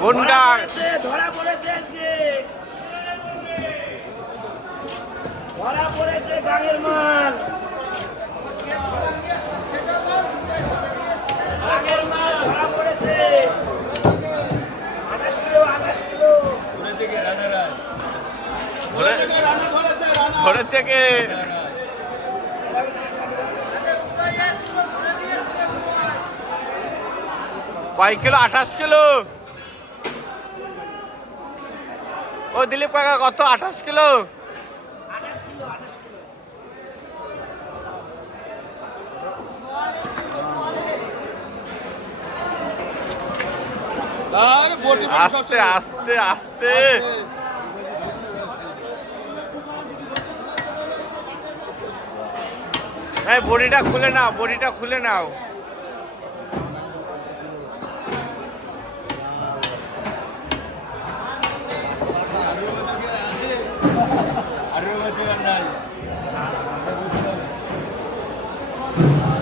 কোনটা ধরা পড়েছে আজকে, ধরা পড়েছে গাঙের মাল, গাঙের মাল ধরা পড়েছে। 28 কিলো 28 কিলো ধরেছে কে? কয় কিলো? 28 কিলো। ও দিলীপ কাকা কত? 28 কিলো। 28 kilo 28 kilo. আস্তে আস্তে আস্তে। এই বড়িটা খুলে নাও, বড়িটা খুলে নাও।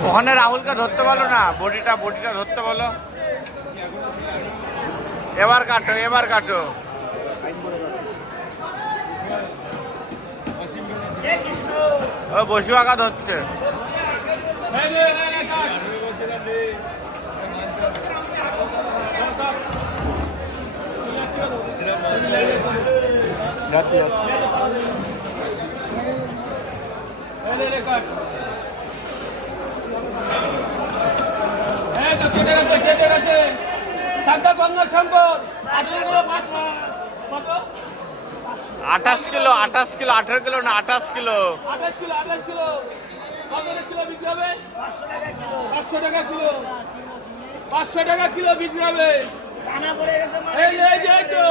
ওখানে রাহুলকে ধরতে বলো না, বডিটা ধরতে বলো। এবার কাটো, এবার কাটো। ও বসু আঘা ধরছে। Ganga Shankar 28 kilo 28 kilo 18 kilo না 28 কিলো। 28 kilo 28 kilo. কত কিলো বিক্রি হবে? 500 টাকা কিলো। 500 টাকা কিলো বিক্রি হবে। টানা পড়ে গেছে মানে। এই যে এই তো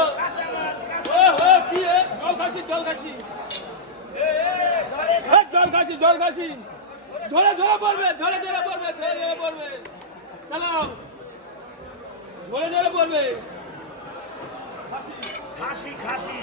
ও ও কি জল খাসি জল খাসি। জল খাসি জল খাসি। ঝরে ঝরে পড়বে, ঝরে ঝরে পড়বে, ঝরে ঝরে পড়বে। চলো ঝরে ঝরে পড়বে। খাসি খাসি।